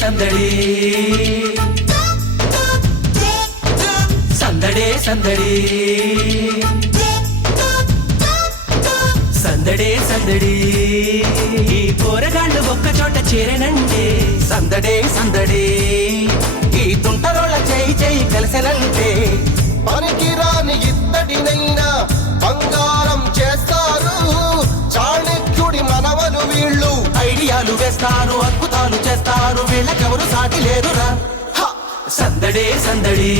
సందడి సందడే సందడి సందడే సందడి ఈ పోరగాళ్ళు ఒక్క చోట చేరేనంటే సందడే సందడి ఈ తుంటరోళ్ళ చేయి చేయి కలిసెనంటే పనికి రాని ఇత్తడినైనా బంగారం చేస్తారు చాణక్యుడి మనవలు వీళ్ళు ఐడియాలు వేస్తారు అద్భుతాలు చేస్తారు వీళ్ళకెవరు సాటి లేరురా సందడే సందడి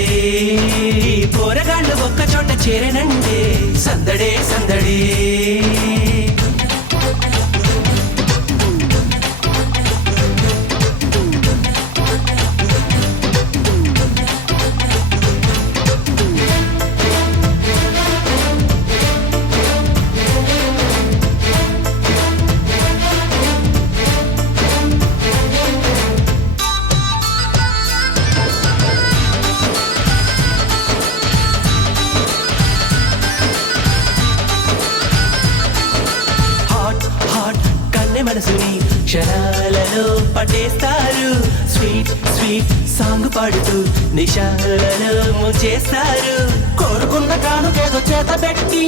పోరగాళ్ళు ఒక్క చోట చేరేనండి సందడే సందడి మనసుని క్షణాలలో పట్టేస్తారు స్వీట్ స్వీట్ సాంగ్ పాడుతూ నిశాలలో ముంచేస్తారు కోరుకున్న కానుకేదో చేత పెట్టి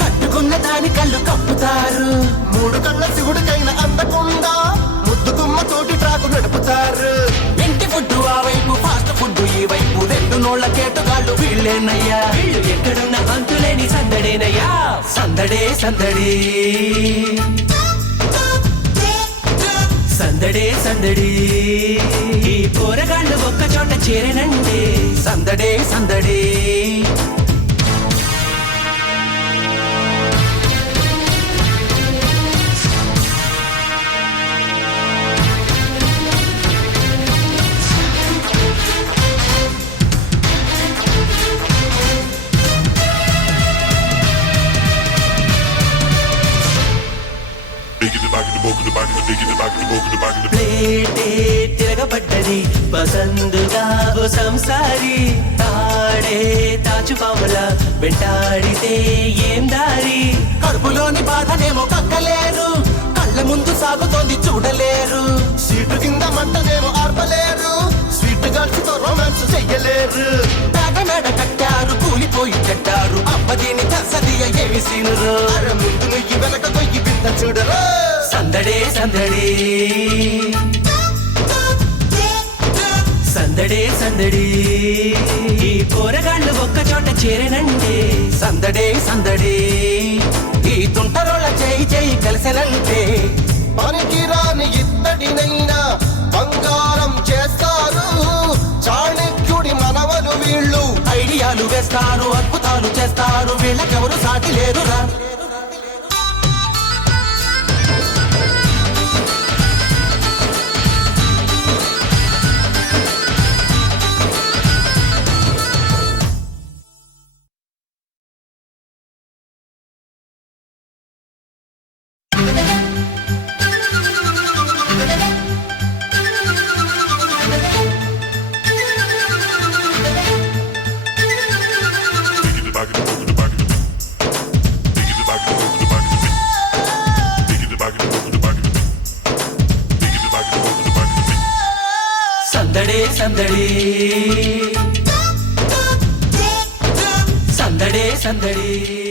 కట్టుకున్న దాని కళ్ళు కప్పుతారు మూడు కళ్ళ శివుడికైనా అందకుండా ముద్దు గుమ్మ తోటి ట్రాకు నడుపుతారు ఇంటి ఫుడ్ ఆ వైపు ఫాస్ట్ ఫుడ్ ఈ వైపు రెండు నోళ్ల కేటుగాళ్ళు వీళ్ళేనయ్యా వీళ్ళు ఎక్కడున్న అంతులేని సందడేనయ్యా సందడే సందడి సందడే సందడి ఈ పోరగాళ్ళు ఒక్క చోట చేరేనండి సందడే సందడి ప్లేటే తిరగబడ్డది పసందుగా ఓ సంసారి తాడే తాచుపాముల వెంటాడితే ఏం దారి కడుపులోని బాధనేమో కక్కలేరు కళ్ళ ముందు సాగుతోంది చూడలేరు సీటు కింద మంటనేమో ఆర్పలేరు స్వీట్ గర్ల్స్ తో రొమాన్స్ చెయ్యలేరు పేట మేడ కట్టారు కూలిపోయి చెట్టారు అబ్బదీని కసదియ ఏమి సీనురు ముందు నుయ్యి వెనక కొయ్యి బింద చూడరు సందడే సందడి సందడే సందడి ఈ పోరగాళ్ళు ఒక్క చోట చేరేనండి సందడే సందడి ఈ తుంటరోళ్ళ చేయి చేయి కలిసెనంటే పనికి రాని ఇత్తడినైనా బంగారం చేస్తారు చాణక్యుడి మనవలు వీళ్ళు ఐడియాలు వేస్తారు అద్భుతాలు చేస్తారు వీళ్ళకెవరు సాటి లేరురా సందడే సందడి సందడే సందడి